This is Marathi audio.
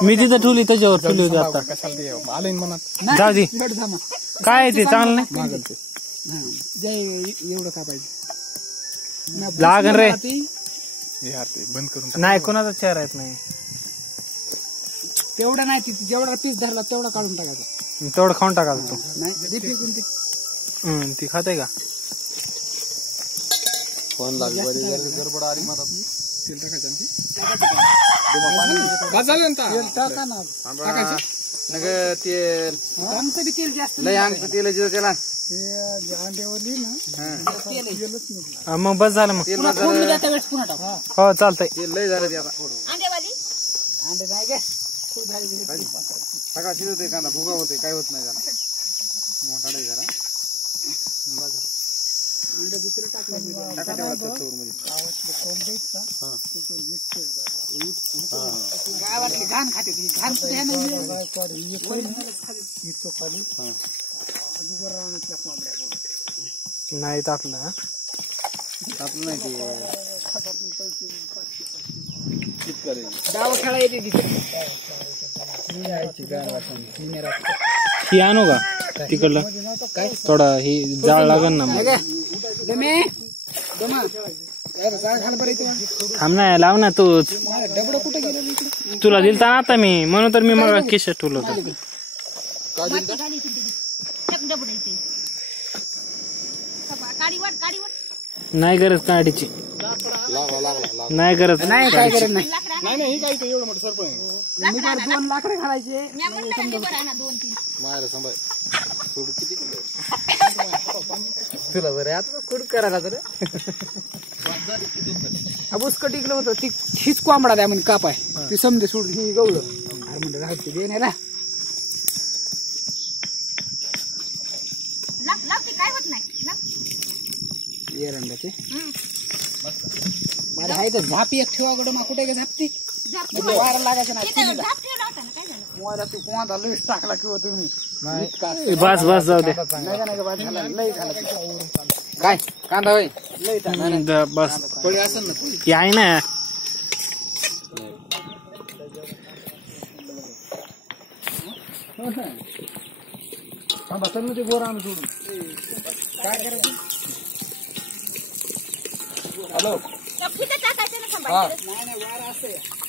मी तिथं ठेवली त्याच्यावर ठेवली होती आता जाऊ दे काय ते चांगलं नाही एवढं का पाहिजे लागन रे बंद करून नाही कोणाचा चेहरा येत नाही तेवढा नाही जेवढा पीस धरला तेवढा काढून टाकायचा तेवढं खाऊन टाकायला तो नाही कोणती ती खाते का फोन लागली गडबड आली मला तेल टाकायचं टाका ना तेल आमचं बी तेल जास्त लय आमचं तेल त्याला अंड्यावरली ना मग बस झालं मग पुन्हा पुन्हा टाका हो चालतंय तेल लय झालं ते आता अंडे नाही गे सकाळ शिजवते कांदा भुगा होते काय होत नाही जरा मोठा नाही जरा अंडे दुसरे टाकले टाका तेवढा त्याच्यावर गावातली घाण खाते ती घाण नाही टाकलं आपलं नाही ते डाव खेळा येते ही आणू का तिकडलं थोडा ही जाळ लागन ना मग थांब ना लाव ना तू डबड कुठे गेलं तुला दिलता ना आता मी म्हणून तर मी मग केशात ठेवलं होतं नाही गरज काढीची नाही गरज नाही काय करत नाही नाही काय एवढं मोठं सरपण दोन लाकडे घालायचे मायला सांभाळ किती तुला बरं आता कुठ करायला तर अबुसक टिकलं होतं ती हीच कोंबडा द्या म्हणजे कापाय ती समजे सोड ही गवळ म्हणलं राहते दे नाही एरंडाचे मला आहे तर झापी एक ठेवा गड मग कुठे झापती वारा लागायचं नाही कोणता लईच टाकला किंवा तुम्ही बस बस जाऊ दे काय कांदा होय बस पोळी असेल ना ही आहे ना ते गोरा आम्ही सोडून काय करायचं हॅलो नाही वारा असते